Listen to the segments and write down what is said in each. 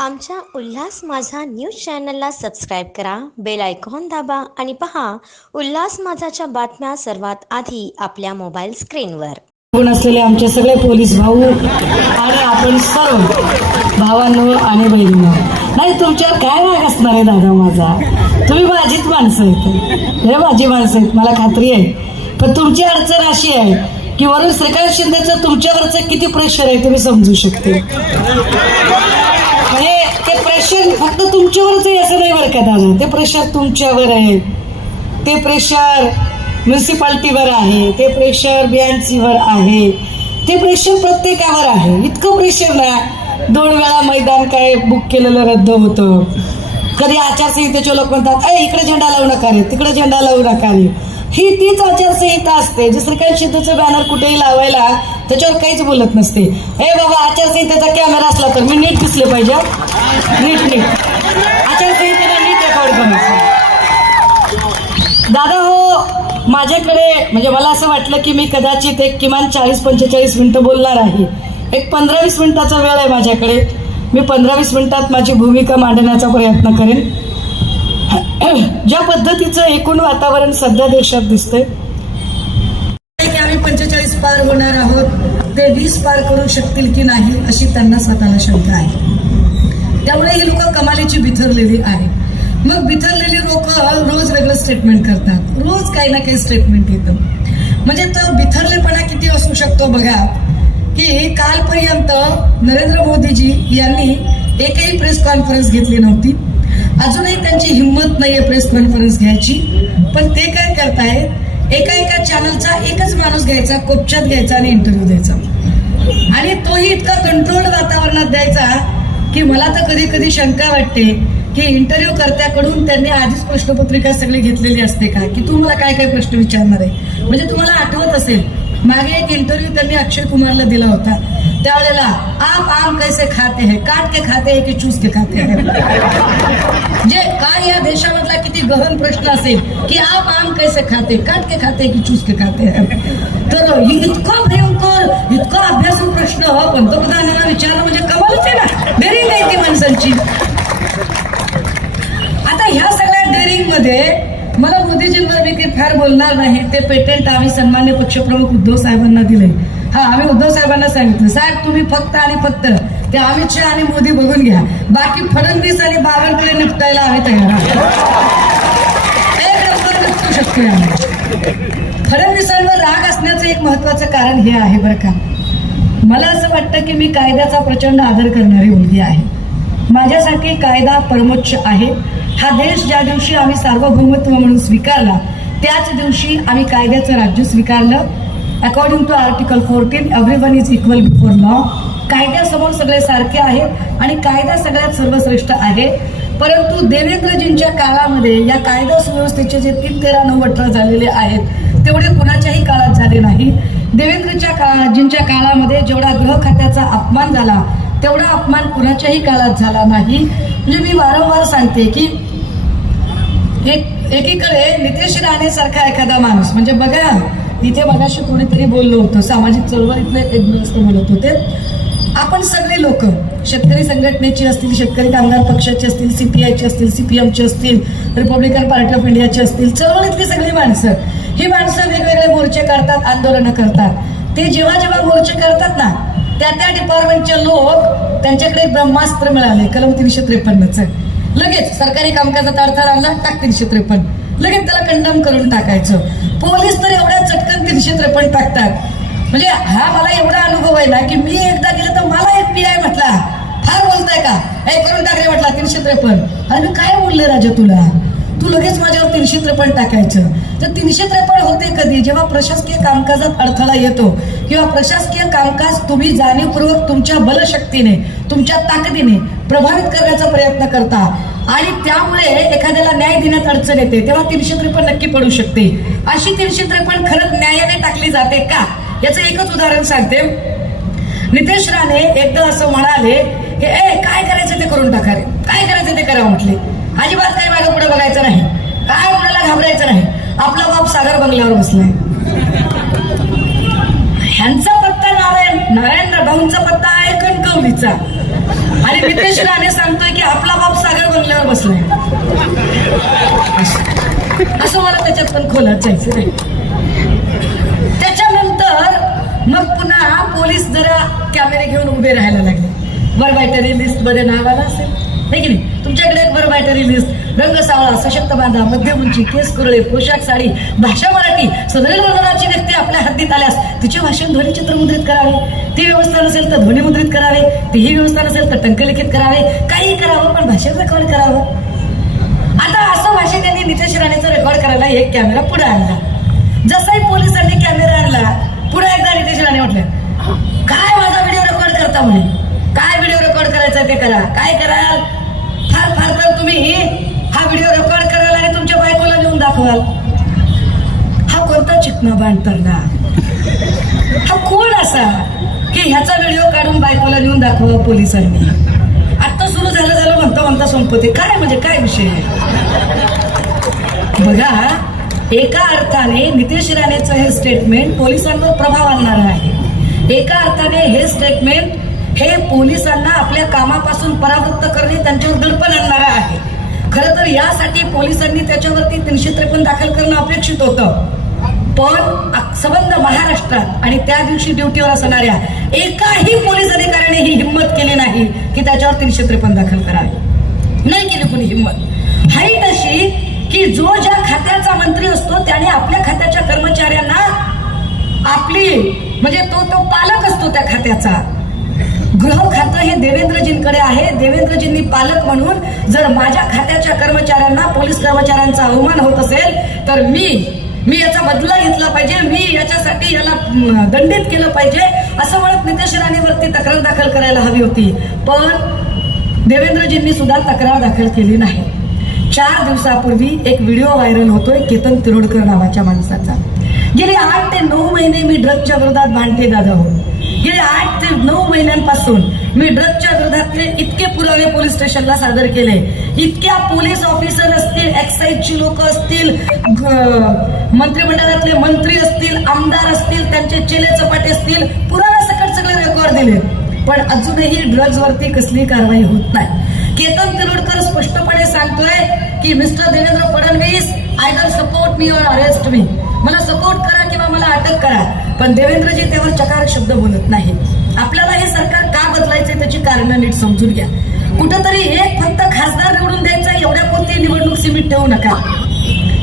आमच्या उल्हास माझा न्यूज चॅनलला सबस्क्राईब करा, बेल आयकॉन दाबा आणि पहा उल्हास माझाच्या बातम्या सर्वात आधी आपल्या मोबाईल स्क्रीनवर. असलेले आमचे सगळे पोलीस भाऊ आणि आपण सर्व भावांनो आणि बहिणींनो, नाही तुमच्यावर काय राग असणार आहे दादा माझा. तुम्ही माझीच माणसं आहेत, हे माझी माणसं आहेत, मला खात्री आहे. पण तुमची अडचण अशी आहे की वरून श्रीकांत शिंदेचं तुमच्यावरचं किती प्रेशर आहे तुम्ही समजू शकते. म्हणजे ते प्रेशर फक्त तुमच्यावरच आहे असं नाही बरं का दादा. ते प्रेशर तुमच्यावर आहे, ते प्रेशर म्युन्सिपाल्टीवर आहे, ते प्रेशर BNCवर आहे, ते प्रेशर प्रत्येकावर आहे. इतकं प्रेशर ना, 2 वेळा मैदान काय बुक केलेलं रद्द होतं. कधी आचारसंहितेचे लोक म्हणतात इकडे झेंडा लावू नका रे, तिकडे झेंडा लावू नका रे. ही तीच आचारसंहिता असते जी श्रीकांत शिंदेचं बॅनर कुठेही लावायला त्याच्यावर काहीच बोलत नसते. हे बाबा आचारसंहितेचा कॅमेरा असला तर मी नीट दिसले पाहिजे, नीट आचारसंहितेला नीट रेकॉर्ड करायचं. दादा हो, माझ्याकडे म्हणजे मला असं वाटलं की मी कदाचित एक किमान 40-45 मिनिटं बोलणार आहे. एक 15-20 मिनिटाचा वेळ आहे माझ्याकडे. मी 15-20 मिनिटात माझी भूमिका मांडण्याचा प्रयत्न करेन. ज्या पद्धतीचं एकूण वातावरण सध्या देशात दिसतंय की आम्ही 45 पार होणार आहोत, ते 20 पार करू शकतील की नाही अशी त्यांना स्वतःला शंका आहे. त्यामुळे ही लोक कमालीची बिथरलेली आहे. मग बिथरलेली लोक रोज वेगळं स्टेटमेंट करतात, रोज काही ना काही स्टेटमेंट येतं. म्हणजे तो बिथरलेपणा किती असू शकतो बघा की कालपर्यंत नरेंद्र मोदीजी यांनी एकही प्रेस कॉन्फरन्स घेतली नव्हती. अजूनही त्यांची हिंमत नाहीये प्रेस कॉन्फरन्स घ्यायची. पण ते काय करतायत, एका चॅनलचा एकच माणूस घ्यायचा, कोपच्यात घ्यायचा आणि इंटरव्ह्यू द्यायचा. आणि तोही इतका कंट्रोल्ड वातावरणात द्यायचा की मला तर कधी कधी शंका वाटते की इंटरव्ह्यू कर्त्याकडून त्यांनी आधीच प्रश्नपत्रिका सगळी घेतलेली असते का, की तू मला काय काय प्रश्न विचारणार आहे. म्हणजे तुम्हाला आठवत असेल मागे एक इंटरव्ह्यू त्यांनी अक्षय कुमारला दिला होता. त्यावेळेला आप आम कैसे खाते हैं, काट के खाते हैं की चूस के खाते हैं. जे काय या देशामधला किती गहन प्रश्न असेल की आप आम कैसे खाते, काट के खाते की चूस के खाते हैं. तर इतका भयंकर, इतका अभ्यासू प्रश्न पंतप्रधानांना विचारणं म्हणजे कमालच आहे ना, डेअरिंग आहे ती माणसांची. आता ह्या सगळ्या डेअरिंग मध्ये मला मोदीजींवर मी काही फार बोलणार नाही. ते पेटेंट आम्ही सन्मान्य पक्षप्रमुख उद्धव साहेबांना दिले. आम्ही उद्धव साहेबांना सांगितलं, साहेब तुम्ही फक्त आणि फक्त ते अमित शहा आणि मोदी बघून घ्या, बाकी फडणवीस आणि बावनकुळे निपटायला आम्ही तयार आहोत. एक नंबर निपटू शकतो आम्ही. फडणवीसांवर राग असण्याचं एक महत्वाचं कारण हे आहे बरं का. मला असं वाटतं की मी कायद्याचा प्रचंड आदर करणारी मुलगी आहे. माझ्यासाठी कायदा परमोच्च आहे. हा देश ज्या दिवशी आम्ही सार्वभौमत्व म्हणून स्वीकारला त्याच दिवशी आम्ही कायद्याचं राज्य स्वीकारलं. According to article 14 everyone is equal before law. कायद्यासमोर सगळे सारखे आहेत आणि कायदा सगळ्यात सर्वश्रेष्ठ आहे. परंतु देवेंद्रजींच्या काळामध्ये या कायदा सुव्यवस्थेचे जे 3-13-9-18 झालेले आहेत तेवढे कुणाच्याही काळात झाले नाही. देवेंद्रजींच्या काळामध्ये जेवढा गृह खात्याचा अपमान झाला तेवढा अपमान कुणाच्याही काळात झाला नाही. म्हणजे मी वारंवार सांगते की एकीकडे नितेश राणे सारखा एखादा माणूस, म्हणजे बघा इथे मगाशी कोणीतरी बोललो होतं, सामाजिक चळवळीतले एक ग्रस्त बोलत होते. आपण सगळे लोक शेतकरी संघटनेची असतील, शेतकरी कामगार पक्षाची असतील, CPIची असतील, CPMची असतील, रिपब्लिकन पार्टी ऑफ इंडियाची असतील, चळवळीतली सगळी माणसं, ही माणसं वेगवेगळे मोर्चे करतात, आंदोलनं करतात. ते जेव्हा मोर्चे करतात ना त्या डिपार्टमेंटचे लोक त्यांच्याकडे ब्रह्मास्त्र मिळाले कलम 353चं. लगेच सरकारी कामकाजात अडथळा आणला, टाक 353, लगेच त्याला कंडम करून टाकायचं. पोलीस तर एवढ्या चटकन 353 टाकतात. म्हणजे हा मला एवढा अनुभव आहे ना की मी एकदा गेलं तर मला एक PI म्हटला, फार बोलताय का, हे करून टाकले म्हटला 353. आणि मी काय बोलले राजा तुला, तू लगेच माझ्यावर 353 टाकायचं. तर 353 होते कधी, जेव्हा प्रशासकीय कामकाजात अडथळा येतो किंवा प्रशासकीय कामकाज तुम्ही जाणीवपूर्वक तुमच्या बलशक्तीने, तुमच्या ताकदीने प्रभावित करण्याचा प्रयत्न करता आणि त्यामुळे एखाद्याला न्याय देण्यात अडचण येते, तेव्हा 353 नक्की पडू शकते. अशी 353 खरंच न्यायाने टाकली जाते का, याचं एकच उदाहरण सांगते. नितेश राणे एकदा असं म्हणाले की काय करायचं ते करून टाका रे, काय करायचं ते करा म्हटले. अजिबात काही मागे पुढे बघायचं नाही, काय कोणाला घाबरायचं नाही. आपला बाप सागर बंगल्यावर बसलाय. ह्यांचा पत्ता नारायण भाऊंचा पत्ता आहे कणकवलीचा आणि नितेश राणे सांगतोय की आपला बाप सागर बंगल्यावर बसलाय. असं मला त्याच्यात पण खोलात जायचं नाही. त्याच्यानंतर मग पुन्हा पोलीस जरा कॅमेरे घेऊन उभे राहायला लागले. वरबायटरी लिस्ट मध्ये नाव आलं असेल नाही की नाही? तुमच्याकडे एक वरबायटरी लिस्ट, रंग सावळा, सशक्त बांधा, मध्य उंची, केस कुरळे, पोशाख साडी, भाषा मराठी, सुधीर वर्णनाची व्यक्ती आपल्या हद्दीत आल्यास तिचे भाषण ध्वनिचित्र मुद्रित करावे. ती व्यवस्था नसेल तर ध्वनी मुद्रित करावे. तीही व्यवस्था नसेल तर टंकलिखित करावे. काही करावं पण भाषण रेकॉर्ड करावं. आता असं भाषण त्यांनी नितेश राणेचं रेकॉर्ड करायला एक कॅमेरा पुढे आणला. जसाही पोलिसांनी कॅमेरा आणला, पुढे एकदा नितेश राणे म्हटलं, काय माझा व्हिडिओ रेकॉर्ड करता म्हणे. काय व्हिडिओ रेकॉर्ड करायचा ते करा. काय कराल? फार फार तर तुम्ही हा व्हिडिओ रेकॉर्ड कराल आणि तुमच्या बायकोला नेऊन दाखवाल. हा कोणता चिकना बांधताना? हा कोण असा की ह्याचा व्हिडिओ काढून बायकोला नेऊन दाखवा पोलिसांनी? आता सुरू झालं म्हणता म्हणता संपते. काय म्हणजे काय विषय बघा. एका अर्थाने नितेश राणेचं हे स्टेटमेंट पोलिसांवर प्रभाव आणणारं आहे. एका अर्थाने हे स्टेटमेंट हे पोलिसांना आपल्या कामापासून परावृत्त करणे, त्यांच्यावर दडपण आणणारं आहे. खरं तर यासाठी पोलिसांनी त्याच्यावरती 353 दाखल करणं अपेक्षित होतं. पण संबंध महाराष्ट्रात आणि त्या दिवशी ड्युटीवर असणाऱ्या एकाही पोलीस अधिकाऱ्याने ही हिंमत केली नाही की त्याच्यावर 353 दाखल करावे. नाही केली कोणी हिंमत. हाईट अशी की जो ज्या खात्याचा मंत्री असतो त्याने आपल्या खात्याच्या कर्मचाऱ्यांना आपली म्हणजे तो पालक असतो त्या खात्याचा. गृह खातं हे देवेंद्रजींकडे आहे. देवेंद्रजींनी पालक म्हणून जर माझ्या खात्याच्या कर्मचाऱ्यांना, पोलीस कर्मचाऱ्यांचा अवमान होत असेल तर मी याचा बदला घेतला पाहिजे. मी याच्यासाठी याला दंडित केलं पाहिजे असं म्हणत नितेश राणेवरती तक्रार दाखल करायला हवी होती. पण देवेंद्रजींनी सुद्धा तक्रार दाखल केली नाही. 4 दिवसापूर्वी एक व्हिडिओ व्हायरल होतोय केतन तिरोडकर नावाच्या माणसाचा. गेले 8 ते 9 महिने मी ड्रग्सच्या विरोधात भांडते दादा हो. गेले 8 ते 9 महिन्यांपासून मी ड्रग्सच्या विरोधातले इतके पुरावे पोलीस स्टेशनला सादर केले. इतक्या पोलीस ऑफिसर असतील, एक्साईजची लोक असतील, मंत्रिमंडळातले मंत्री असतील, आमदार असतील, त्यांचे चेले चपाटे असतील, पुरावे सकट सगळे रेकॉर्ड दिले. पण अजूनही ड्रग्ज वरती कसली कारवाई होत नाही. केतन तिरोडकर स्पष्टपणे सांगतोय की mister Devendra Fadnavis, either support me और अरेस्ट मी. मला सपोर्ट करा किंवा मला अटक करा. पण देवेंद्रजी त्यावर चकार शब्द बोलत नाही. आपल्याला हे सरकार का बदलायचे त्याची कारणं नीट समजून घ्या. कुठंतरी एक फक्त खासदार निवडून द्यायचा एवढ्यापुरती निवडणूक सीमित ठेवू नका.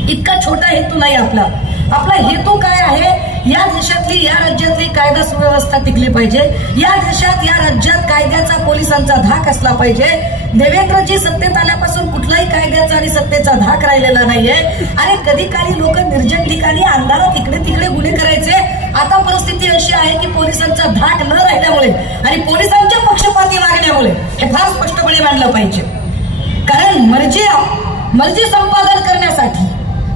इतका छोटा हेतू नाही आपला. आपला हेतू काय आहे? या देशातली, या राज्यातली कायदा सुव्यवस्था टिकली पाहिजे. या देशात, या राज्यात कायद्याचा, पोलिसांचा धाक असला पाहिजे. देवेंद्रजी सत्तेत आल्यापासून कुठलाही कायद्याचा आणि सत्तेचा धाक राहिलेला नाहीये. आणि कधी काळी लोक निर्जन ठिकाणी अंधारात इकडे तिकडे गुन्हे करायचे. आता परिस्थिती अशी आहे की पोलिसांचा धाक न राहिल्यामुळे आणि पोलिसांच्या पक्षपाती वागण्यामुळे हे फार स्पष्टपणे मांडलं पाहिजे. कारण मर्जी संपादन करण्यासाठी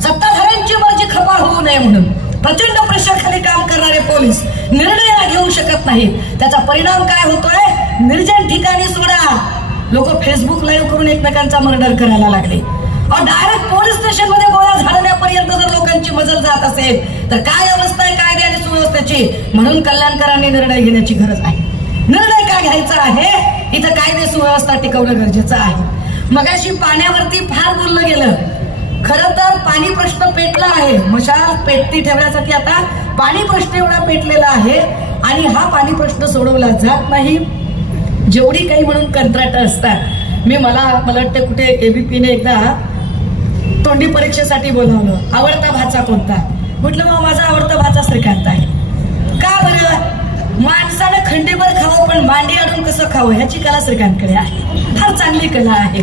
सत्ताधाऱ्यांची मर्जी खपा होऊ नये म्हणून प्रचंड प्रेशर खाली काम करणारे पोलीस निर्णय घेऊ शकत नाहीत. त्याचा परिणाम काय होतोय? निर्जन ठिकाणी सोडा, लोक फेसबुक लाईव्ह करून एकमेकांचा मर्डर करायला लागले. डायरेक्ट पोलीस स्टेशन मध्ये गोळ्या झाडण्यापर्यंत जर लोकांची मजल जात असेल तर काय अवस्था आहे कायदे आणि सुव्यवस्थेची? म्हणून कल्याणकरांनी निर्णय घेण्याची गरज आहे. निर्णय काय घ्यायचा आहे? इथं कायदे सुव्यवस्था टिकवणं गरजेचं आहे. मगाशी पाण्यावरती फार बोललं गेलं. खरं तर पाणी प्रश्न पेटला आहे. मशाल पेटती ठेवण्यासाठी आता पाणी प्रश्न एवढा पेटलेला आहे आणि हा पाणी प्रश्न सोडवला जात नाही. जेवढी काही म्हणून कंत्राट असतात. मला वाटतं कुठे एबीपीने एकदा तोंडी परीक्षेसाठी बोलावलं. आवडता भाचा कोणता? म्हटलं मग माझा आवडता भाचा श्रीकांत आहे. का बरं? माणसानं खंडीभर खावं पण मांडी अडून कसं खावं ह्याची कला श्रीकांतकडे आहे. फार चांगली कला आहे.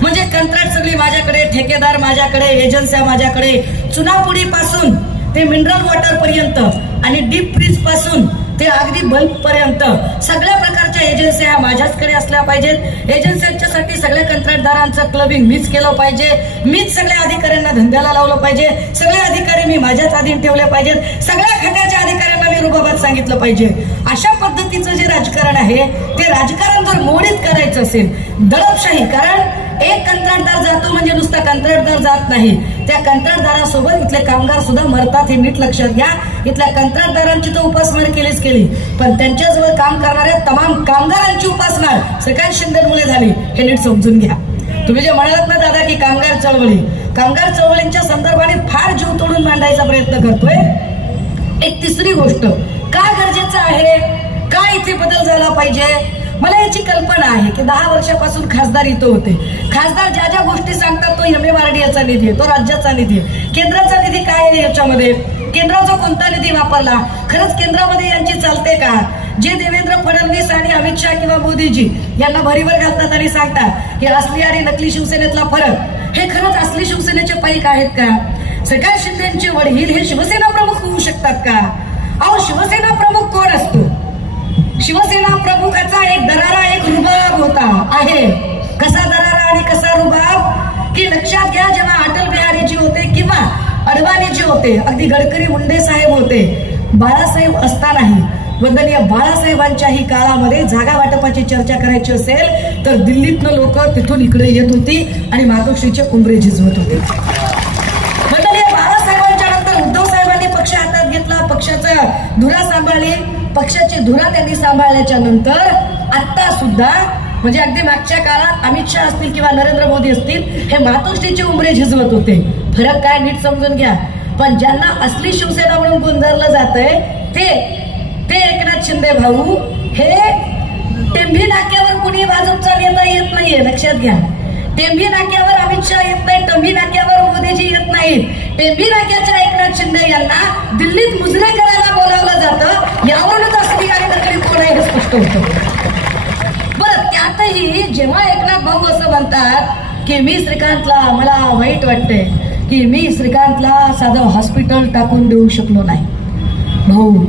म्हणजे कंत्राट सगळी माझ्याकडे, ठेकेदार माझ्याकडे, एजन्स्या माझ्याकडे, चुनापुडी पासून ते मिनरल वॉटर पर्यंत आणि डीप फ्रीज पासून ते अगदी बल्ब पर्यंत सगळ्या प्रकारच्या एजन्स्या माझ्याचकडे असल्या पाहिजेत. एजन्स्यांच्यासाठी सगळ्या कंत्राटदारांचं क्लबिंग मीच केलं पाहिजे. मीच सगळ्या अधिकाऱ्यांना धंद्याला लावलं पाहिजे. सगळे अधिकारी मी माझ्याच अधीन ठेवले पाहिजेत. सगळ्या खात्याच्या अधिकाऱ्यांना मी रुबाबात सांगितलं पाहिजे. अशा पद्धतीचं जे राजकारण आहे ते राजकारण जर मोडीत करायचं असेल, दडपशाही, कारण एक कंत्राटदार जातो म्हणजे नुसता कंत्राटदार जात नाही, त्या कंत्राटदारासोबत इथले कामगार सुद्धा मरतात, हे नीट लक्षात घ्या. इथल्या कंत्राटदारांची तर उपासमार केलीच केली, पण त्यांच्याजवळ काम करणाऱ्या तमाम कामगारांची उपासमार श्रीकांत शिंदेमुळे झाली, हे नीट समजून घ्या. तुम्ही जे म्हणालात ना दादा की कामगार चळवळींच्या संदर्भाने फार जीव तोडून मांडायचा प्रयत्न करतोय. एक तिसरी गोष्ट, काय गरजेचं आहे, काय इथे बदल झाला पाहिजे, मला याची कल्पना आहे की 10 वर्षापासून खासदार इथं होते. खासदार ज्या ज्या गोष्टी सांगतात तो MMRDAचा निधी आहे, तो राज्याचा निधी आहे. केंद्राचा निधी काय आहे याच्यामध्ये, केंद्राचा कोणता निधी वापरला, खरंच केंद्रामध्ये यांची चालते का? जे देवेंद्र फडणवीस आणि अमित शहा किंवा मोदीजी यांना भरीवर घालतात आणि सांगतात की असली आणि नकली शिवसेनेतला फरक, हे खरंच असली शिवसेनेचे पाईक आहेत का? श्रीकांत शिंदेचे वडील हे शिवसेना प्रमुख होऊ शकतात का? अहो, शिवसेना प्रमुख कोण असतो? शिवसेना प्रमुखाचा एक दरारा, एक रुबाब होता आहे. कसा दरारा आणि कसा रुबाब की लक्षात घ्या, जेव्हा अटल बिहारीजी होते किंवा अडवाणीजी होते, अगदी गडकरी मुंडे साहेब होते, बाळासाहेब असतानाही, वंदनीय बाळासाहेबांच्याही काळामध्ये जागा वाटपाची चर्चा करायची असेल तर दिल्लीतनं लोक तिथून इकडे येत होती आणि मातोश्रीचे उंबरे झिजवत होते. वंदनीय बाळासाहेबांच्या नंतर उद्धव साहेबांनी पक्ष हातात घेतला, पक्षाचा धुरा सांभाळली, पक्षाची धुरा त्यांनी सांभाळल्याच्या नंतर आता सुद्धा म्हणजे अगदी मागच्या काळात अमित शहा असतील किंवा नरेंद्र मोदी असतील, हे मातोश्रीचे उंबरे झिजवत होते. फरक काय नीट समजून घ्या. पण ज्यांना असली शिवसेना म्हणून गुंजारलं जातंय ते एकनाथ शिंदे भाऊ, हे टेंभी नाक्यावर कुणी भाजपचा नेता येत नाहीये, लक्षात घ्या. टेंभी नाक्यावर अमित शहा येत नाही, टेंभी नाक्यावर मोदीजी येत नाहीत. टेंभी नाक्याच्या एकनाथ शिंदे यांना दिल्लीत मुजरे करायला बोलावलं जातं. यावरूनच असली आणि नकली कोण आहे हे स्पष्ट होतं. बरं, त्यातही जेव्हा एकनाथ भाऊ असं म्हणतात की मी श्रीकांतला, मला वाईट वाटतंय की मी श्रीकांतला साधं हॉस्पिटल टाकून देऊ शकलो नाही. भाऊ,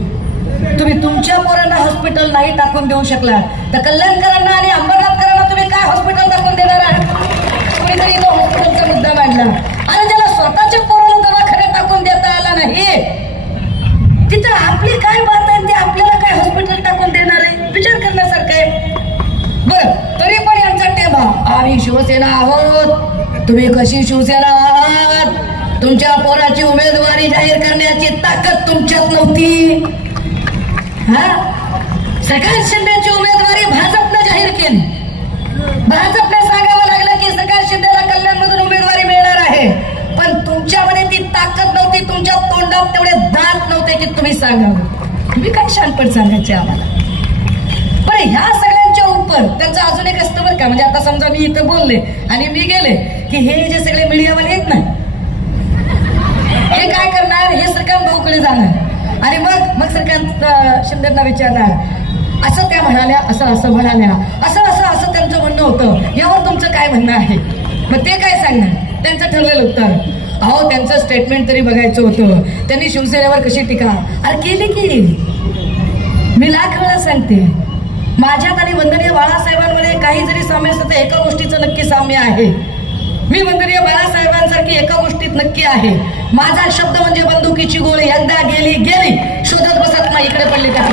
तुम्ही तुमच्या पोरांना हॉस्पिटल नाही टाकून देऊ शकला तर कल्याणकरांना आणि अंबरनाथकरांना तुम्ही काय हॉस्पिटल टाकून देणार आहात? तुम्ही जरी तो हॉस्पिटलचा मुद्दा मांडला आणि ज्याला स्वतःच्या पोराला दवाखान्यात टाकून देता आला नाही, तिथं आपली काय बात आहे, ते आपल्याला काय हॉस्पिटल टाकून देणार आहे? विचार करण्यासारखं आहे. बरं, तरी पण यांचा टेबा, आम्ही शिवसेना आहोत. तुम्ही कशी शिवसेना आहात? तुमच्या पोराची उमेदवारी जाहीर करण्याची ताकद तुमच्यात नव्हती. श्रीकांत शिंदेची उमेदवारी भाजपने जाहीर केली. भाजपने सांगावं लागलं की श्रीकांत शिंदेला कल्याणमधून उमेदवारी मिळणार आहे, पण तुमच्यामध्ये ती ताकद नव्हती, तुमच्या तोंडात तेवढे दात नव्हते की तुम्ही सांगावं. तुम्ही काय शानपण सांगायचे आम्हाला? पण ह्या सगळ्यांच्या उपर त्यांचं अजून एक असतं बरं का, म्हणजे आता समजा मी इथं बोलले आणि मी गेले की हे जे सगळे मीडियावाले आहेत ना, हे काय करणार, हे श्रीकांत भाऊकडे जाणार आणि मग श्रीकांत शिंदेना विचारणार, असं त्या म्हणाल्या, असं म्हणाल्या, असं त्यांचं म्हणणं होतं, यावर तुमचं काय म्हणणं आहे? मग ते काय सांगणार? त्यांचं ठरलेलं उत्तर, अहो त्यांचं स्टेटमेंट तरी बघायचं होतं, त्यांनी शिवसेनेवर कशी टीका अरे केली की. मी लाख वेळा सांगते, माझ्यात आणि वंदनीय बाळासाहेबांमध्ये काही जरी साम्य असतं तर एका गोष्टीचं नक्की साम्य आहे. मी वंदनीय बाळासाहेबांसारखी एका गोष्टीत नक्की आहे, माझा शब्द म्हणजे बंदुकीची गोळी, एकदा गेली शोधत बसत नाही, इकडे पडली त्या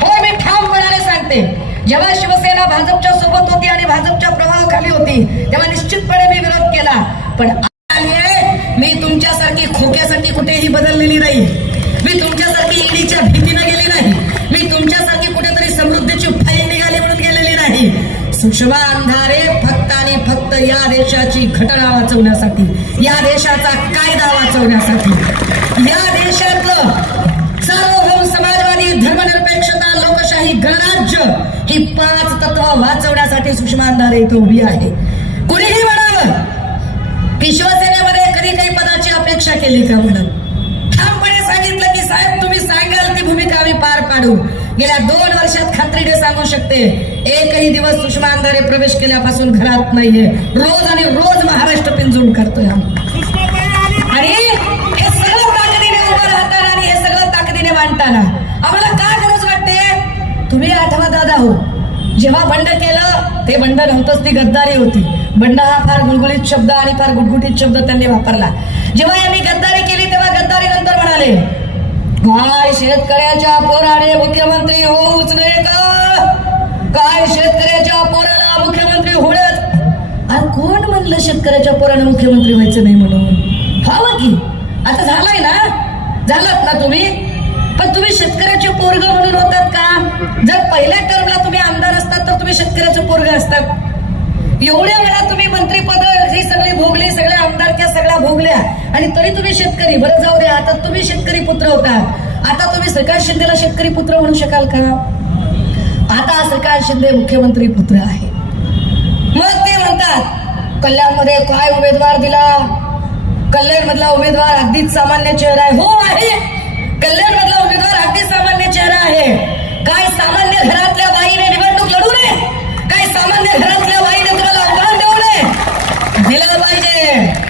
हो. मी ठामपणाने सांगते, जेव्हा शिवसेना भाजपच्या सोबत होती आणि भाजपच्या प्रभावाखाली होती तेव्हा निश्चितपणे मी विरोध केला, पण मी तुमच्यासारखी खोक्यासाठी कुठेही बदललेली नाही. मी तुमच्यासारखी ईडीच्या भीतीने गेली नाही. मी तुमच्यासारखी कुठेतरी समृद्धीची फाईल निघाली म्हणून गेलेली नाही. सुषमा अंधारे फक्त आणि फक्त या देशाची घटना वाचवण्यासाठी, या देशाचा कायदा वाचवण्यासाठी, या देशातलं सार्वभौम समाजवादी, धर्मनिरपेक्षता, लोकशाही, गणराज्य ही 5 तत्व वाचवण्यासाठी सुषमा अंधारे इथं उभी आहे. कुणीही म्हणावं की शिवसेनेमध्ये कधी काही पदाची अपेक्षा केली का म्हणून, ठामपणे सांगितलं की साहेब तुम्ही सांगाल ती भूमिका आम्ही पार पाडू. गेल्या 2 वर्षात खात्रीने सांगू शकते, एकही दिवस सुषमा अंधारे प्रवेश केल्यापासून घरात नाहीये. रोज महाराष्ट्र पिंजून करतोय आणि हे सगळं ताकदीने उभं राहताना आणि हे सगळं ताकदीने मांडताना आम्हाला काय गरज वाटते? तुम्ही आठवा दादा हो, जेव्हा बंड केलं ते बंड नव्हतंच, ती गद्दारी होती. बंड हा फार गुळगुळीत शब्द आणि फार गुटगुटीत शब्द त्यांनी वापरला. जेव्हा यांनी गद्दारी केली तेव्हा गद्दारी नंतर म्हणाले काय शेतकऱ्याच्या पोराने मुख्यमंत्री होऊच नये का? काय शेतकऱ्याच्या पोराला मुख्यमंत्री होण्यात? अरे कोण म्हणलं शेतकऱ्याच्या पोराने मुख्यमंत्री व्हायचं नाही म्हणून? व्हावं की, आता झालाय ना, झालात ना तुम्ही. पण तुम्ही शेतकऱ्याचे पोरग म्हणून होतात का? जर पहिल्या टर्मला तुम्ही आमदार असतात तर तुम्ही शेतकऱ्याचं पोरग असतात. एवढ्या वेळा तुम्ही मंत्रीपद ही सगळी भोगली, सगळ्या आमदारक्या सगळ्या भोगल्या, आणि तरी तुम्ही शेतकरी. बरं जाऊ द्या, आता तुम्ही शेतकरी पुत्र होतात. आता तुम्ही श्रीकांत शिंदेला शेतकरी पुत्र म्हणू शकाल का? आता श्रीकांत शिंदे मुख्यमंत्री पुत्र आहे. मग ते म्हणतात कल्याणमध्ये काय उमेदवार दिला? कल्याण मधला उमेदवार अगदीच सामान्य चेहरा आहे. हो आहे, कल्याण मधला उमेदवार अगदी सामान्य चेहरा आहे. काय सामान्य घरातल्या बाईने निवडणूक लढू नये? काय सामान्य घरातल्या बाईने तुम्हाला आव्हान देऊ नये? दिलं पाहिजे.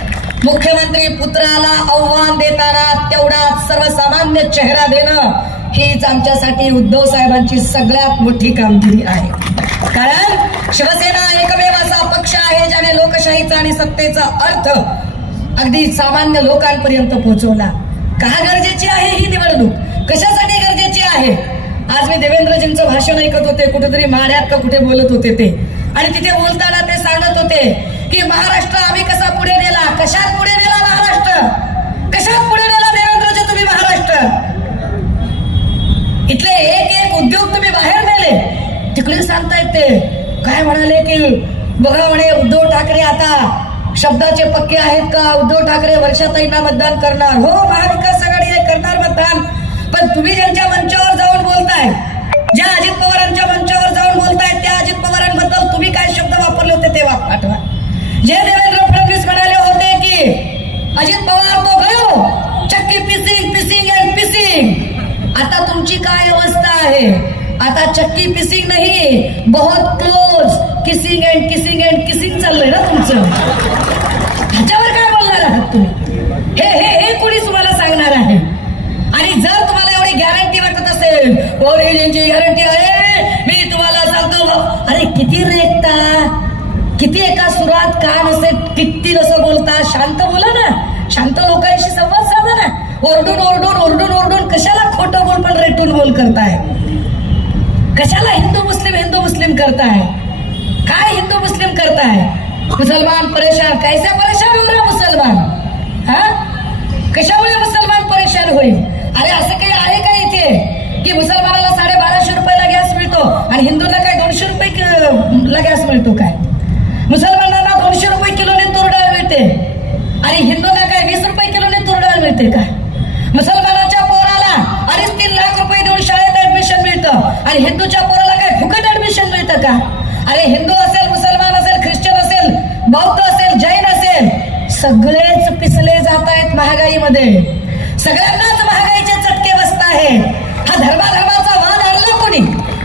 मुख्यमंत्री पुत्राला आव्हान देताना तेवढा सर्वसामान्य चेहरा देणं हीच आमच्यासाठी उद्धव साहेबांची सगळ्यात मोठी कामगिरी आहे. कारण शिवसेना एकमेव असा पक्ष आहे ज्याने लोकशाहीचा आणि सत्तेचा अर्थ अगदी सामान्य लोकांपर्यंत पोहोचवला. का गरजेची आहे ही निवडणूक? कशासाठी गरजेची आहे? आज मी देवेंद्रजींचं भाषण ऐकत होते, कुठेतरी माड्यात का कुठे बोलत होते ते, आणि तिथे बोलताना ते सांगत होते की महाराष्ट्र आम्ही कसा पुढे नेला. कशात पुढे नेला महाराष्ट्र? कशात पुढे नेला देवेंद्रजी तुम्ही महाराष्ट्र? इथले एक एक उद्योग तुम्ही बाहेर नेले. तिकडे सांगतायत ते काय म्हणाले की बघा म्हणे उद्धव ठाकरे आता शब्दाचे पक्के आहेत का? उद्धव ठाकरे वर्षाताईंना मतदान करणार. हो, महाविकास आघाडी करणार मतदान. पण तुम्ही ज्यांच्या मंचावर जाऊन बोलताय, ज्या अजित पवारांच्या मंचावर जाऊन बोलताय, त्या अजित पवारांबद्दल तुम्ही काय शब्द वापरले होते ते आठवा. जे देवेंद्र फडणवीस म्हणाले होते की अजित पवार तो गयो चक्की पिसिंग पिसिंग अँड पिसिंग. आता तुमची काय अवस्था आहे? आता चक्की पिसिंग नाही, बहुत close kissing and kissing and kissing चाललंय ना तुमचं. ह्याच्यावर काय बोलणार आहात तुम्ही? हे हे हे कोणी तुम्हाला सांगणार आहे? आणि जर तुम्हाला एवढी गॅरंटी वाटत असेल, ओरिजिनची गॅरंटी आहे, मी तुम्हाला सांगतो. अरे किती रेखता, किती एका सुरात का नसे, किती असं बोलता. शांत बोला ना, शांत लोकांशी संवाद साधा ना. ओरडून ओरडून ओरडून ओरडून कशाला खोटं बोल पण रेटून बोल करताय? कशाला हिंदू मुस्लिम करताय? काय हिंदू मुस्लिम करताय? मुसलमान परेशान, कैसा परेशान हो रहा मुसलमान? हा, कशामुळे मुसलमान परेशान होईल? अरे असं काही आहे का इथे की मुसलमानाला 1250 रुपयाला गॅस मिळतो आणि हिंदूला काय 200 रुपये गॅस मिळतो? काय मुसलमानांना 200 रुपये किलोने तूर डाळ मिळते आणि हिंदूंना काय 20 रुपये किलोने तूर डाळ मिळते? काय मुसलमानाच्या पोराला 2.5-3 लाख रुपये देऊन शाळेत ऍडमिशन मिळतं आणि हिंदूच्या पोराला काय फुकट ऍडमिशन मिळतं का? अरे हिंदू असेल, मुसलमान असेल, ख्रिश्चन असेल, बौद्ध असेल, जैन असेल, सगळेच पिसले जात आहेत महागाईमध्ये. सगळ्यांनाच महागाईचे चटके बसत आहे. हा धर्माधर्माचा वाद आणला कोणी?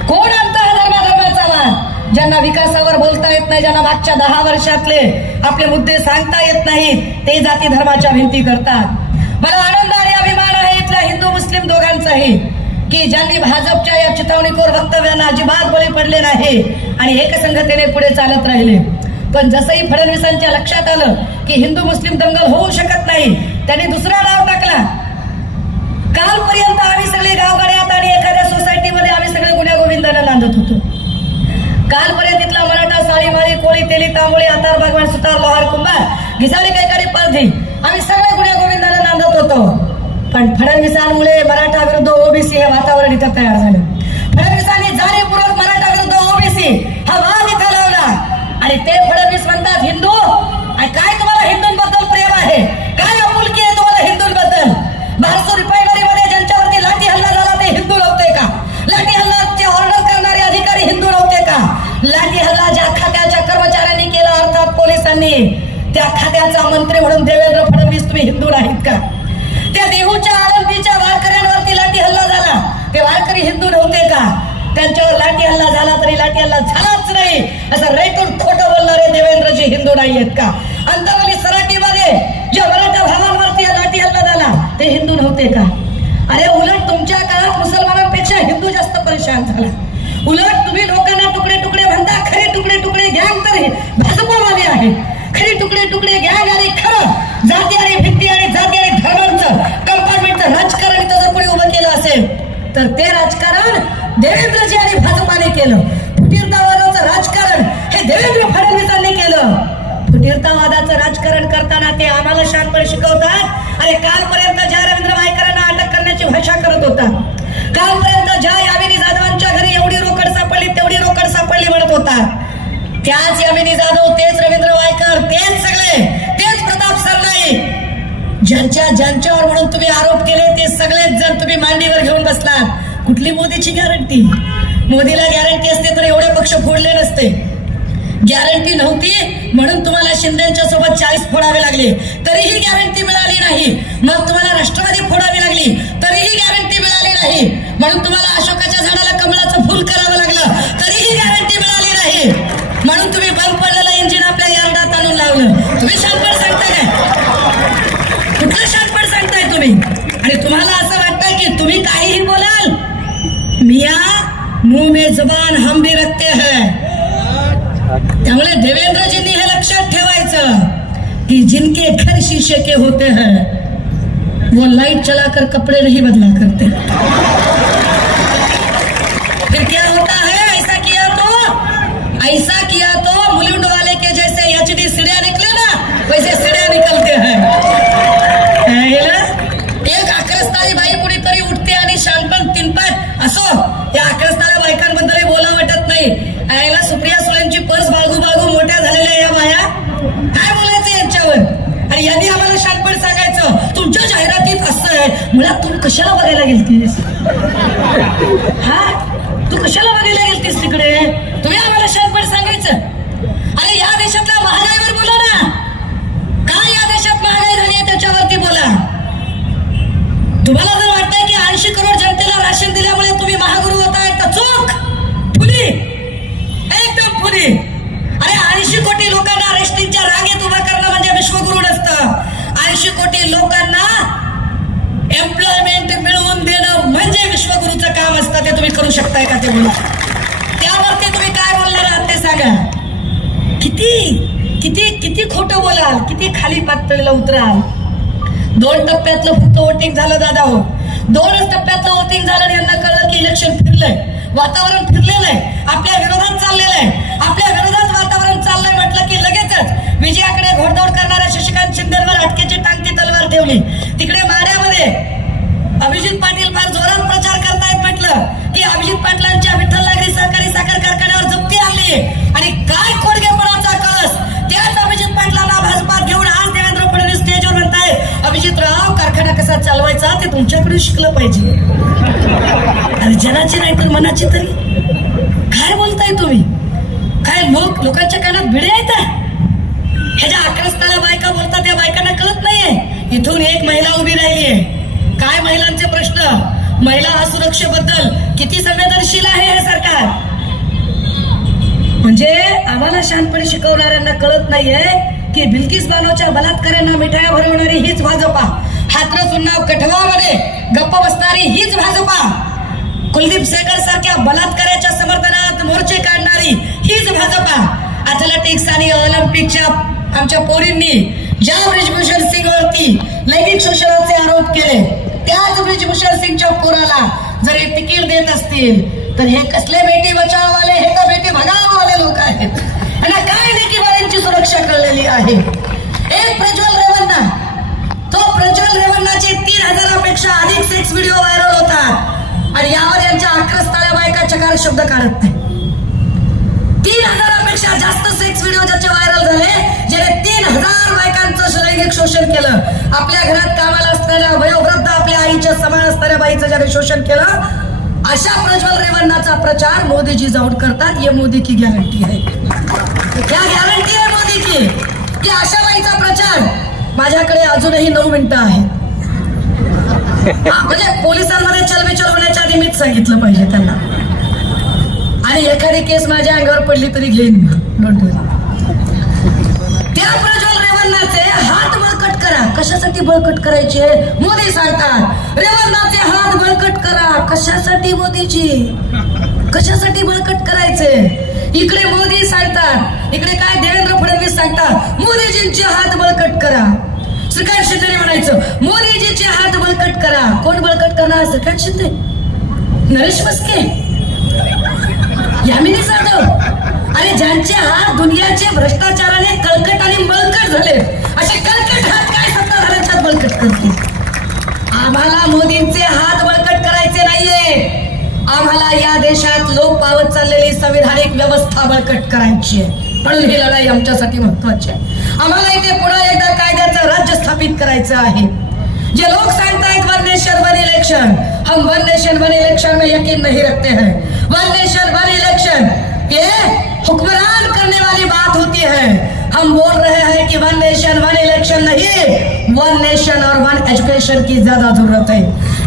कोण आणतं हा धर्माधर्माचा वाद? ज्यांना विकासावर बोलता येत नाही, ज्यांना मागच्या 10 वर्षातले आपले मुद्दे सांगता येत नाहीत, ते जाती धर्माच्या भिंती करतात. मला आनंद आणि अभिमान आहे इथल्या हिंदू मुस्लिम दोघांचाही की ज्यांनी भाजपच्या या चिथावणीखोर वक्तव्यांना अजिबात बळी पडले नाही आणि एकसंघतेने पुढे चालत राहिले. पण जसंही फडणवीसांच्या लक्षात आलं की हिंदू मुस्लिम दंगल होऊ शकत नाही, त्यांनी दुसरा डाव टाकला. कालपर्यंत आम्ही सगळे गावगाड्यात आणि एखाद्या सोसायटीमध्ये आम्ही सगळे गुण्यागोविंदाने नांदत होतो. कालपर्यंत इथला मराठा, साळी, माळी, कोळी, तेली, तांबोळी, आतार, बागवान, सुतार, लोहार, कुंभार, घिसाळी, कैकाडी, पारधी आम्ही सगळे गुण्यागोविंदाने नांदत होतो. पण फडणवीसांमुळे मराठा विरुद्ध ओबीसी हे वातावरण इथं तयार झालं. फडणवीसांनी जाणीवपूर्वक मराठा विरुद्ध ओबीसी हा वाद इथं लावला आणि ते फडणवीस म्हणतात हिंदू. काय तुम्हाला हिंदूंबद्दल प्रेम आहे? काय आपुलकी आहे तुम्हाला हिंदूंबद्दल? भारसूर रिफायनरीमध्ये ज्यांच्यावरती लाठी हल्ला झाला ते हिंदू नव्हते का? लाठी हल्ल्याचे ऑर्डर करणारे अधिकारी हिंदू नव्हते का? लाठी हल्ला ज्या खात्याच्या कर्मचाऱ्यांनी केला, अर्थात पोलिसांनी, त्या खात्याचा मंत्री म्हणून देवेंद्र फडणवीस तुम्ही हिंदू नाहीत का? त्या देहूच्या आळंदीच्या वारकऱ्यांवरती लाठी हल्ला झाला, ते वारकरी हिंदू नव्हते का? त्यांच्यावर लाठी हल्ला झाला तरी लाठी हल्ला झालाच नाही असं रेटून खोटं बोलणारे देवेंद्रजी हिंदू नाही आहेत का? अंतरवली सराटीमध्ये ज्या मराठा भावांवरती लाठी हल्ला झाला ते हिंदू नव्हते का? अरे उलट तुमच्या काळात मुसलमानांपेक्षा हिंदू जास्त परेशान झाला. उलट तुम्ही लोकांना तुकडे तुकडे म्हणता, खरे तुकडे तुकडे गँग तर भाजपवाले आहे. खरे तुकडे तुकडे गँग आणि खरं जाती आणि भित्ती आणि जाती आणि धर्मांचं कंपार्टमेंटचं राजकारण इथं जर कोणी उभं केलं तर ते राजकारण देवेंद्रजी आणि भाजपाने केलं. फुटीरतावादाचं राजकारण हे देवेंद्र फडणवीसांनी केलं. फुटीरतावादाचं राजकारण करताना ते आम्हाला शानपणे शिकवतात. अरे कालपर्यंत ज्या रवींद्र वायकरांना अटक करण्याची भाषा करत होता, कालपर्यंत ज्या यामिनी जाधवांच्या घरी एवढी रोकड सापडली तेवढी रोकड सापडली म्हणत होता, त्याच यामिनी जाधव, तेच रवींद्र वायकर, तेच सगळे, तेच प्रताप सरनाईक, ज्यांच्यावर म्हणून तुम्ही आरोप केले ते सगळेच जण तुम्ही मांडीवर घेऊन बसलात. कुठली मोदीची गॅरंटी? मोदीला गॅरंटी असते तर एवढे पक्ष फोडले नसते. गॅरंटी नव्हती म्हणून तुम्हाला शिंदेच्या सोबत 40 फोडावे लागले, तरीही गॅरंटी मिळाली नाही. मग तुम्हाला राष्ट्रवादी फोडावी लागली, तरीही गॅरंटी मिळाली नाही. म्हणून तुम्हाला अशोकाच्या झाडाला कमळाचं फुल करावं लागलं, तरीही गॅरंटी मिळाली नाही. म्हणून तुम्ही बंद पडलेलं इंजिन आपल्या यार्डात आणून लावलं. तुम्ही शानपण सांगताय काय? कुठलं शानपण सांगताय तुम्ही? आणि तुम्हाला असं वाटतं की तुम्ही काहीही बोलाल, मिया मुंह में जुबान हम भी रखते हैं. त्यामुळे देवेंद्रजींनी हे लक्षात ठेवायचं की जिनके घर शीशे के होते हैं वो लाइट चलाकर कपड़े नहीं बदला करते. फिर क्या होता है? ऐसा किया तो मुलुंड वाले के जैसे HD सीढ़ियां निकले ना, वैसे सीढ़ियां निकलते हैं. एक आक्रस्ताळी बाई कुणीतरी उठते आणि शानपण तीनपाट असो. या आक्रस्ताळ्या बायकांबद्दल बोला वाटत नाही. आयला सुप्रिया सुळेंची पर्स बाळगू मोठ्या झालेल्या या बाया, काय बोलायचं यांच्यावर? आणि यांनी आम्हाला शानपण सांगायचं तुमच्या जाहिरातीत असं आहे. मुळात तुम्ही कशाला बघायला गेलतीस? हा, तू कशाला बघायला गेलतीस तिकडे? तुम्ही आम्हाला शानपण सांगायचं? अरे या देशातल्या महागाईवर बोला ना. काय या देशात महागाई झाली आहे त्याच्यावरती बोला. तुम्हाला जर वाटतंय की 80 करोड जनतेला राशन दिल्यामुळे तुम्ही महागुरू होताय तर चूक. फुली, एकदम फुली. अरे 80 कोटी लोकांना रेस्टिंगच्या रांगेत उभा करणं म्हणजे विश्वगुरू नसतं. 80 कोटी लोकांना एम्प्लॉयमेंट मिळवून देणं म्हणजे विश्वगुरूचं काम असतं. ते तुम्ही करू शकताय का ते बोला. त्यावरती तुम्ही काय बोलणार आहात ते सांगा. किती खोटं बोलाल, किती खाली पातळीला उतराल. 2 टप्प्यातलं फक्त वोटिंग झालं दादा हो. 2च टप्प्यातलं वोटिंग झालं आणि यांना कळलं की इलेक्शन फिरलंय, वातावरण फिरलेलं आहे, आपल्या विरोधात चाललेलं आहे. आपल्या विरोधात वातावरण चाललंय म्हटलं की लगेचच विजयाकडे घोडदौड करणाऱ्या शशिकांत शिंदेवर अटकेची टांगती तलवार ठेवली. तिकडे माड्यामध्ये अभिजित पाटील फार जोरात प्रचार करतायत. म्हटलं की अभिजित पाटलांच्या विठ्ठल नागरी सहकारी साखर कारखान्यावर जप्ती आणली आणि काय खोडगेपणाचा कळस. त्याच अभिजित पाटलांना भाजपात घेऊन आज देवेंद्र फडणवीस स्टेजवर म्हणताय अभिजितराव कारखाना कसा चालवायचा ते तुमच्याकडून शिकलं पाहिजे. अरे जनाची नाही तर मनाची तरी. काय बोलताय तुम्ही? काय लोकांच्या कानात भिडे आहेत? ह्याच्या आक्रस्ताला बायका बोलतात, त्या बायकांना कळत नाहीये. इथून एक महिला उभी राहिलीये. काय महिलांचे प्रश्न, महिला असुरक्षेबद्दल किती संवेदनशील आहे हे सरकार. म्हणजे आम्हाला शानपणे शिकवणाऱ्यांना कळत नाहीये की बिल्किस बानोच्या बलात्काऱ्यांना मिठाया भरवणारी हीच भाजपा, हाथरस उन्नाव कठवामध्ये गप्प बसणारी हीच भाजपा, कुलदीप सेकर सारख्या बलात्काराच्या समर्थनात मोर्चे काढणारी हीच भाजपा. अथलेटिक्स आणि ऑलिम्पिकच्या आमच्या पोरींनी ज्या ब्रिजभूषण सिंग वरती लैंगिक शोषणाचे आरोप केले, त्याच ब्रिजभूषण सिंगच्या पोराला जर हे तिकीट देत असतील तर हे कसले बेटी बचाव वाले, हे तर बेटी भगाव वाले लोक आहेत. आणि काय लेकीबाळांची सुरक्षा कळलेली आहे. एक प्रज्वल रेवन्ना, तो प्रज्वल रेवन्नाचे 3000पेक्षा अधिक सेक्स व्हिडिओ व्हायरल होतात आणि यावर यांच्या आक्रस्ताळ्या बायका चकार शब्द काढत नाही. 3000पेक्षा जास्त सेक्स व्हिडिओ ज्याचे व्हायरल झाले, ज्याने 3000 बायकांचं लैंगिक शोषण केलं. आपल्या घरात कामाला असणाऱ्या वयोवृद्ध आपल्या आईच्या समान असणाऱ्या बाईचं ज्याने शोषण केलं, अशा प्रज्वल रेवन्नाचा प्रचार मोदीजी जाऊन करतात. ये मोदी की गॅरंटी आहे. क्या गॅरंटी आहे मोदी की की अशा बाईचा प्रचार. माझ्याकडे अजूनही 9 मिनिटं आहेत. म्हणजे पोलिसांमध्ये चलबिचल होण्याच्या आधी मीच सांगितलं पाहिजे त्यांना. आणि एखादी केस माझ्या अंगावर पडली तरी घेईन मी. डोंट वरी. त्या प्रज्वल रेवन्नाचे हात बळकट करा. कशासाठी बळकट करायचे मोदी सांगतात. रेवन्नाचे हात बळकट करा. कशासाठी मोदीजी? कशासाठी बळकट करायचे? इकडे मोदी सांगतात, इकडे काय देवेंद्र फडणवीस सांगतात मोदीजींचे हात बळकट करा. श्रीकांत शिंदे म्हणायचं मोदीजीचे हात बळकट करा. कोण बळकट करणार? श्रीकांत शिंदे. नरेश मस्के, यामिनी जाधव, अरे ज्यांचे हात दुनियाचे भ्रष्टाचाराने कळकट आणि मळकट झाले, असे कळकट हात काय सत्ताधाऱ्यांच्यात बळकट करतील? आम्हाला मोदींचे हात बळकट करायचे नाहीये, आम्हाला या देशात लोक पावत चाललेली संविधानिक व्यवस्था बळकट करायची आहे. म्हणून ही लढाई आमच्यासाठी महत्वाची आहे. आम्हाला इथे पुन्हा एकदा कायद्याचं राज्य स्थापित करायचं आहे. जे लोक सांगतायत वन नेशन वन इलेक्शन, हम वन नेशन वन इलेक्शन में यकीन नहीं रखते हैं. वन नेशन वन इलेक्शन ये हुक्मरान करने वाली बात होती है. हम बोल रहे हैं कि वन नेशन वन इलेक्शन नहीं, वन नेशन और वन एजुकेशन की ज्यादा जरूरत है.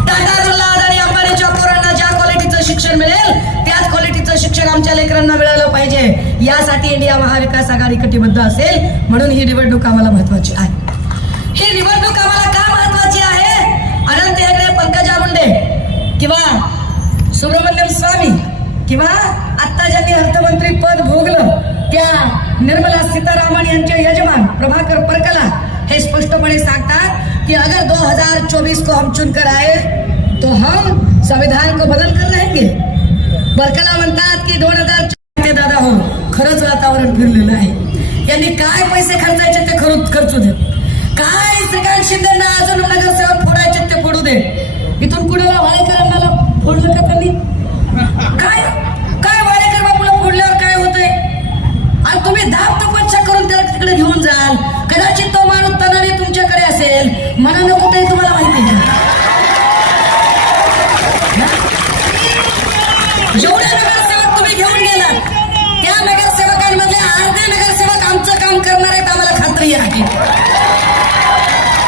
टाटा बिर्ला आणि अंबानीच्या पोरांना ज्या क्वालिटीचं शिक्षण मिळेल त्याच क्वालिटीचं शिक्षण आमच्या लेकरांना मिळालं पाहिजे. यासाठी इंडिया महाविकास आघाडी कटिबद्ध असेल. म्हणून ही निवडणूक आम्हाला महत्वाची आहे. ही निवडणूक आम्हाला का महत्वाची आहे? अनंत हेगडे, पंकजा मुंडे किंवा सुब्रमण्यम स्वामी किंवा आता ज्यांनी अर्थमंत्री पद भोगलं त्या निर्मला सीतारामन यांचे यजमान प्रभाकर परकला हे स्पष्टपणे सांगतात की अगर 2024 को हम चुनकर आए तो हम संविधान को बदल कर रहेंगे. परकला म्हणतात की 2024 दादा हो, खरंच वातावरण फिरलेलं आहे. यांनी काय पैसे खर्चायचे ते खर्चू दे, काय श्रीकांत शिंदेना अजून नगरसेवक फोडायचे ते फोडू दे. इथून कुणाला वाळेकरांना फोडलं का त्यांनी? काय काय वाळेकर बापूला फोडल्यावर काय होतंय? आणि तुम्ही धाप तपस्या करून त्याला तिकडे घेऊन जाल. कदाचित तो माणूस तनाने तुमच्याकडे असेल, मनानं कुठेही तुम्हाला माहिती आहे. जेवढे नगरसेवक तुम्ही घेऊन गेलात त्या नगरसेवकांमधले अर्धे नगरसेवक आमचं काम करणार आहेत, आम्हाला खात्री आहे.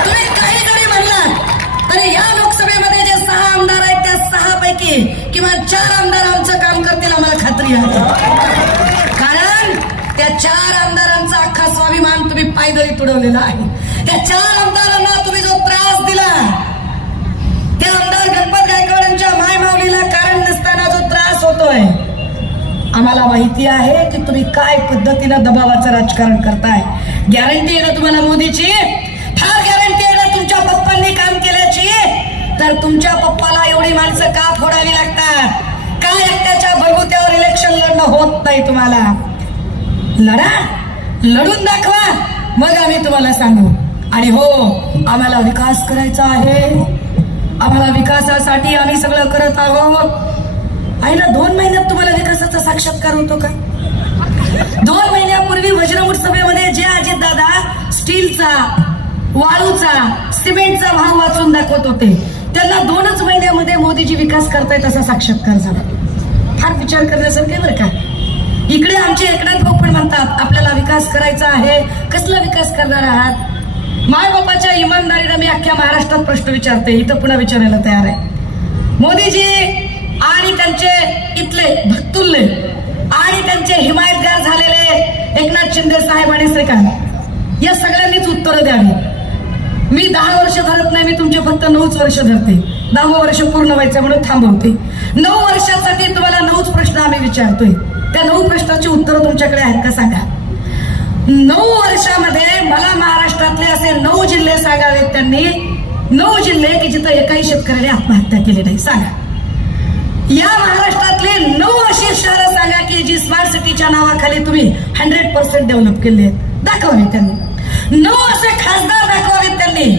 तुम्ही काही जरी म्हणलात तरी या लोकसभेमध्ये जे 6 आमदार आहेत त्या 6 पैकी किमान 4 आमदार आमचं काम करतील, आम्हाला खात्री आहे. कारण त्या 4 आमदारांचा अख्खा स्वाभिमान तुम्ही पायदळी तुडवलेला आहे. त्या 4 आमदारांना तुम्ही जो त्रास दिला, त्या आमदार गणपत गायकवाडांच्या माय माऊलीला कारण नसताना जो त्रास होतोय, आम्हाला माहिती आहे की तुम्ही काय पद्धतीनं दबावाचं राजकारण करताय. गॅरंटी आहे ना तुम्हाला मोदीची? फार गॅरंटी आहे ना तुमच्या पप्पांनी काम केल्याची? तर तुमच्या पप्पाला एवढी माणसं का फोडावी लागतात? काय एकट्याच्या बलबुत्यावर इलेक्शन लढणं होत नाही तुम्हाला? लढा, लढून दाखवा, मग आम्ही तुम्हाला सांगू. आणि हो, आम्हाला विकास करायचा आहे. आम्हाला विकासासाठी आम्ही सगळं करत आहोत. आहे ना, 2 महिन्यात तुम्हाला विकासाचा साक्षात्कार होतो का? 2 महिन्यापूर्वी वज्रमुठ सभेमध्ये जे अजितदादा स्टीलचा, वाळूचा, सिमेंटचा भाव वाचून दाखवत होते, त्यांना 2च महिन्यामध्ये मोदीजी विकास करतायत असा साक्षात्कार झाला. फार विचार करण्यासारखे बरं का. इकडे आमचे एकनाथ भाऊ पण म्हणतात आपल्याला विकास करायचा आहे. कसला विकास करणार आहात? माय बापाच्या इमानदारीने मी अख्ख्या महाराष्ट्रात प्रश्न विचारते, इथं पुन्हा विचारायला तयार आहे. मोदीजी आणि त्यांचे इथले भक्तुल्ले आणि त्यांचे हिमायतगार झालेले एकनाथ शिंदे साहेब आणि श्रीकांत या सगळ्यांनीच उत्तरं द्यावी. मी 10 वर्ष धरत नाही, मी तुमचे फक्त 9च वर्ष धरते. 10वं वर्ष पूर्ण व्हायचं म्हणून थांबवते. 9 वर्षासाठी तुम्हाला 9च प्रश्न आम्ही विचारतोय. त्या 9 प्रश्नाची उत्तरं तुमच्याकडे आहेत का सांगा. 9 वर्षामध्ये मला महाराष्ट्रातले असे 9 जिल्हे सांगावेत त्यांनी. 9 जिल्हे की जिथं एकाही शेतकऱ्याने आत्महत्या केली नाही. सांगा. या महाराष्ट्रातले 9 अशी शहरं सांगा की जी स्मार्ट सिटीच्या नावाखाली तुम्ही 100% डेव्हलप केले आहेत. दाखवावे त्यांनी. 9 असे खासदार दाखवावेत त्यांनी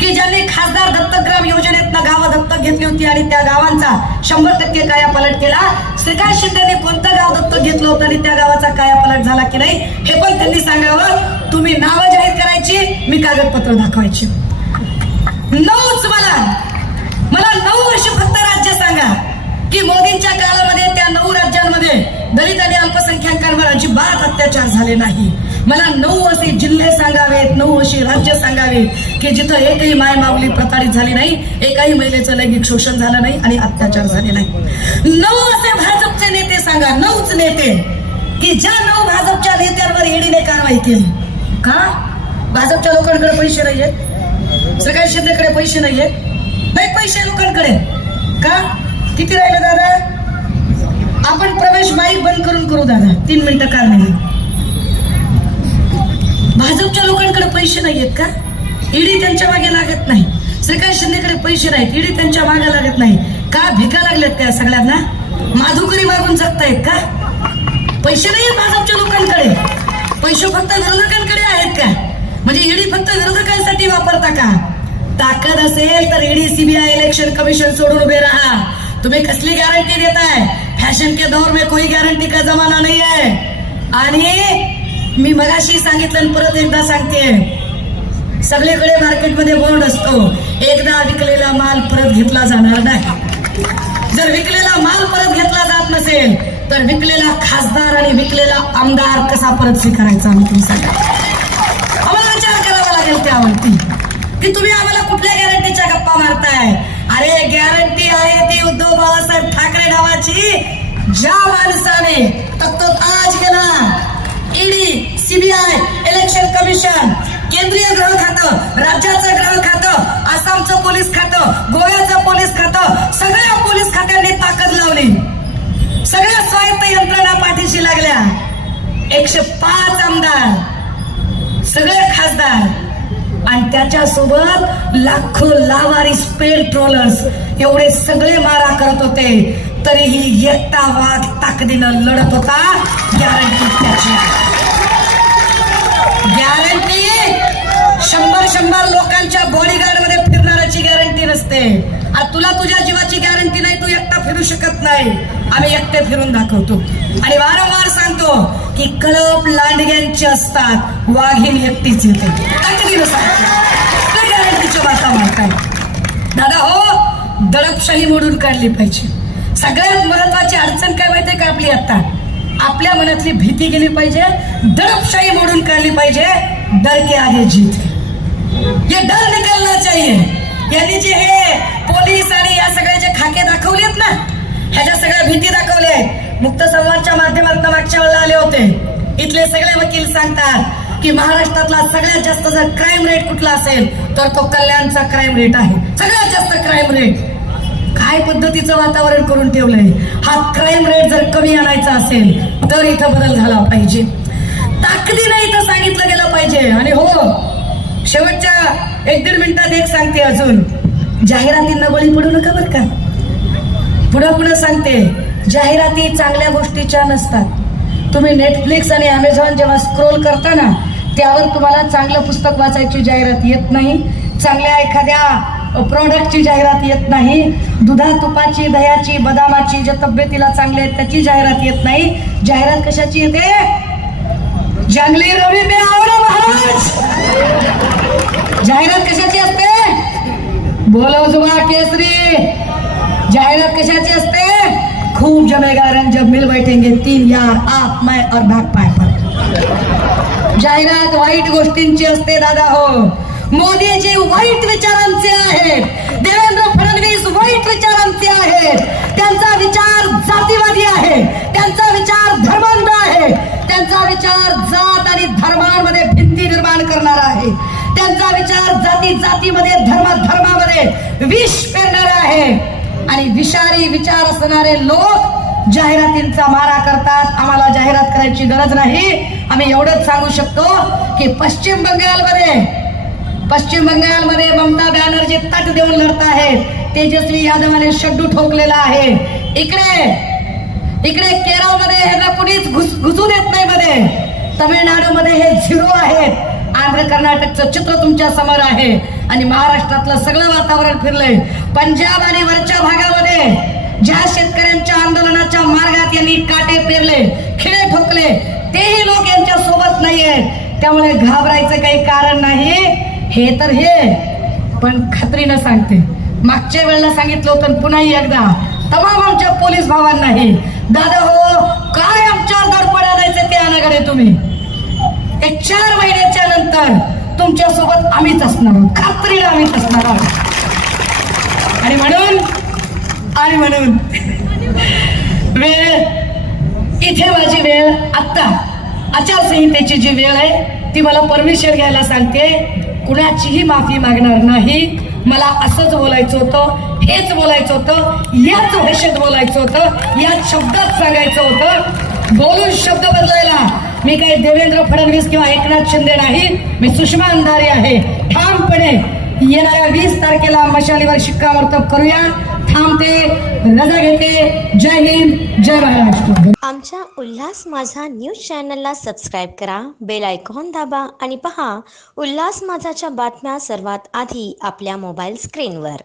की ज्यांनी खासदार दत्तग्राम योजनेतनं गावं दत्तक घेतली होती आणि त्या गावांचा 100% कायापालट केला. श्रीकांत शिंदेने कोणतं गाव दत्तक घेतलं होतं आणि त्या गावाचा कायापालट झाला की नाही हे पण त्यांनी सांगावं. तुम्ही नावं जाहीर करायची, मी कागदपत्र दाखवायची. 9च मला 9 वर्ष फक्त राज्य सांगा की मोदींच्या काळामध्ये त्या 9 राज्यांमध्ये दलित आणि अल्पसंख्याकांवर अजिबात अत्याचार झाले नाही. मला 9 असे जिल्हे सांगावेत, 9 अशी राज्य सांगावेत की जिथं एकही माय माऊली प्रताडित झाली नाही, एकाही महिलेचं लैंगिक शोषण झालं नाही आणि अत्याचार झाले नाही. 9 असे भाजपचे नेते सांगा, 9च नेते की ज्या 9 भाजपच्या नेत्यांवर ईडीने कारवाई केली. का? भाजपच्या लोकांकडे पैसे नाहीयेत, श्रीकांत शिंदेकडे पैसे नाहीयेत, नाही पैसे लोकांकडे. का? किती राहिलं दादा? आपण प्रवेश माईक बंद करू दादा, 3 मिनिटं कार नाही. भाजपच्या लोकांकडे पैसे नाहीयेत का? ईडी त्यांच्या मागे लागत नाही. श्रीकांत शिंदेकडे पैसे नाहीत, ईडी त्यांच्या मागे लागत नाही. का भिका लागल्यात का सगळ्यांना? माधुकरी मागून जगतायत का? पैसे नाही आहेत भाजपच्या लोकांकडे, पैसे फक्त विरोधकांकडे आहेत का? म्हणजे ईडी फक्त विरोधकांसाठी वापरता का? ताकद असेल तर ईडी सीबीआई इलेक्शन कमिशन सोडून उभे राहा. तुम्ही कसली गॅरंटी देताय? फॅशन के दौर में कोई गॅरंटी का जमाना नाही आहे. आणि मी मगाशी सांगितलं आणि परत एकदा सांगते, सगळीकडे मार्केटमध्ये बोर्ड असतो, एकदा विकलेला माल परत घेतला जाणार नाही. जर विकलेला माल परत घेतला जात नसेल तर विकलेला खासदार आणि विकलेला आमदार कसा परत स्वीकारायचा? आम्ही तुम्ही सांगा. आम्हाला विचार करावा लागेल त्यावरती की तुम्ही आम्हाला कुठल्या गॅरंटीच्या गप्पा मारताय. अरे गॅरंटी आहे ती उद्धव बाळासाहेब ठाकरे नावाची, ज्या माणसाने आज गेला ईडी सीबीआय इलेक्शन कमिशन, केंद्रीय गृह खातं, राज्याचं गृह खातं, आसामचं पोलीस खातं, गोव्याचं पोलीस खातं, सगळ्या पोलीस खात्यांनी ताकद लावली, सगळ्या स्वायत्त यंत्रणा पाठीशी लागल्या. 105 आमदार, सगळे खासदार आणि त्याच्यासोबत लाखो लावारिस पेट्रोलर्स, एवढे सगळे मारा करत होते. तरीही एकटा वाघ ताकदीनं लढत होता. गॅरंटी त्याची, गॅरंटी 100 लोकांच्या बॉडीगार्ड मध्ये फिरणाऱ्याची गॅरंटी नसते. आणि तुला तुझ्या जीवाची गॅरंटी नाही, तू एकटा फिरू शकत नाही. आम्ही एकटे फिरून दाखवतो आणि वारंवार सांगतो की कळप लांडग्यांचे असतात, वाघीण एकटीच येते. ताकदीनं सांगतो, गॅरंटीच्या बाता मारताय. दादा हो, दडपशाही मोडून काढली पाहिजे. सगळ्यात महत्वाची अडचण काय माहितीये का आपली? आता आपल्या मनातली भीती गेली पाहिजे, दडपशाही मोडून काढली पाहिजे. डर के आगे जीत, ये डर निकलना चाहिए. यांनी जे हे पोलीस आणि या सगळ्याचे खाके दाखवलेत ना, ह्याच्या सगळ्या भीती दाखवल्या आहेत. मुक्त संवादच्या माध्यमातून मागच्या वेळेला आले होते. इथले सगळे वकील सांगतात की महाराष्ट्रातला सगळ्यात जास्त जर क्राईम रेट कुठला असेल तर तो कल्याणचा क्राईम रेट आहे. सगळ्यात जास्त क्राईम रेट. काय पद्धतीचं वातावरण करून ठेवलंय. हा क्राईम रेट जर कमी आणायचा असेल तर इथं बदल झाला पाहिजे. ताकदीने इथं सांगितलं गेलं पाहिजे. आणि हो, शेवटच्या 1-1.5 मिनिटात एक सांगते अजून, जाहिरातींना बळी पडू नका बरं का. पुढं सांगते, जाहिराती चांगल्या गोष्टीच्या नसतात. तुम्ही नेटफ्लिक्स आणि अमेझॉन जेव्हा स्क्रोल करता ना, त्यावर तुम्हाला चांगलं पुस्तक वाचायची जाहिरात येत नाही, चांगल्या एखाद्या प्रोडक्टची जाहिरात येत नाही, दुधा तुपाची, दह्याची, बदामाची, ज्या तब्येतीला चांगले आहेत त्याची जाहिरात येत नाही. जाहिरात कशाची येते? जंगली रवी में आओ ना महाराज. जाहिरात कशाची असते? बोलो जुबा केसरी. जाहिरात कशाची असते? खूब जमेगा रंग जब मिल बैठेंगे 3 यार, आप मैं और भाग पाय पर. जाहिरात वाईट गोष्टींची असते दादा हो. मोदीजी वाईट विचारांचे आहेत, देवेंद्र फडणवीस वाईट विचारांचे आहेत. त्यांचा विचार जातीवादी आहे, त्यांचा विचार धर्मांध आहे, त्यांचा विचार जात आणि धर्मांमध्ये भिंती निर्माण करणारा आहे, त्यांचा विचार जातीमध्ये धर्मामध्ये विष पेरणारा आहे. आणि विषारी विचार असणारे लोक जाहिरातींचा मारा करतात. आम्हाला जाहिरात करायची गरज नाही. आम्ही एवढंच सांगू शकतो की पश्चिम बंगालमध्ये ममता बॅनर्जी तट देऊन लढत आहेत. तेजस्वी यादवाने शड्डू ठोकलेला आहे. इकडे केरळमध्ये ह्यांना कुणीच घुसू देत नाही मध्ये. तमिळनाडूमध्ये हे 0 आहेत. आंध्र कर्नाटकचं चित्र तुमच्या समोर आहे. आणि महाराष्ट्रातलं सगळं वातावरण फिरलंय. पंजाब आणि वरच्या भागामध्ये ज्या शेतकऱ्यांच्या आंदोलनाच्या मार्गात यांनी काटे पेरले, खिळे ठोकले, तेही लोक यांच्या सोबत नाहीये. त्यामुळे घाबरायचं काही कारण नाही. हे तर हे, पण खात्रीनं सांगते, मागच्या वेळेला सांगितलं होतं, पुन्हाही एकदा तमाम आमच्या पोलीस भावांनाही, दादा हो, काय आमच्यावर दडपण आणायचं ते आणाकडे तुम्ही. 4 महिन्याच्या नंतर तुमच्या सोबत आम्हीच असणार आहोत, खात्रीनं आम्हीच असणार आहोत. आणि म्हणून वेळ, इथे माझी वेळ, आता आचारसंहितेची जी वेळ आहे ती मला परमिशन घ्यायला सांगते. कुणाचीही माफी मागणार नाही. मला असंच बोलायचं होतं, हेच बोलायचं होतं, याच भाषेत बोलायचं होतं, याच शब्दात सांगायचं होतं. बोलून शब्द बदलायला मी काही देवेंद्र फडणवीस किंवा एकनाथ शिंदे नाही. मी सुषमा अंधारे आहे. ठामपणे येणाऱ्या 20 तारखेला मशालीवर शिक्कामोर्तब करूया. थांबते, रजा घेते. जय हिंद, जय महाराष्ट्र. आमच्या उल्हास माझा न्यूज चॅनलला सबस्क्राईब करा, बेल आयकॉन दाबा आणि पहा उल्हास माझाच्या बातम्या सर्वात आधी आपल्या मोबाईल स्क्रीनवर.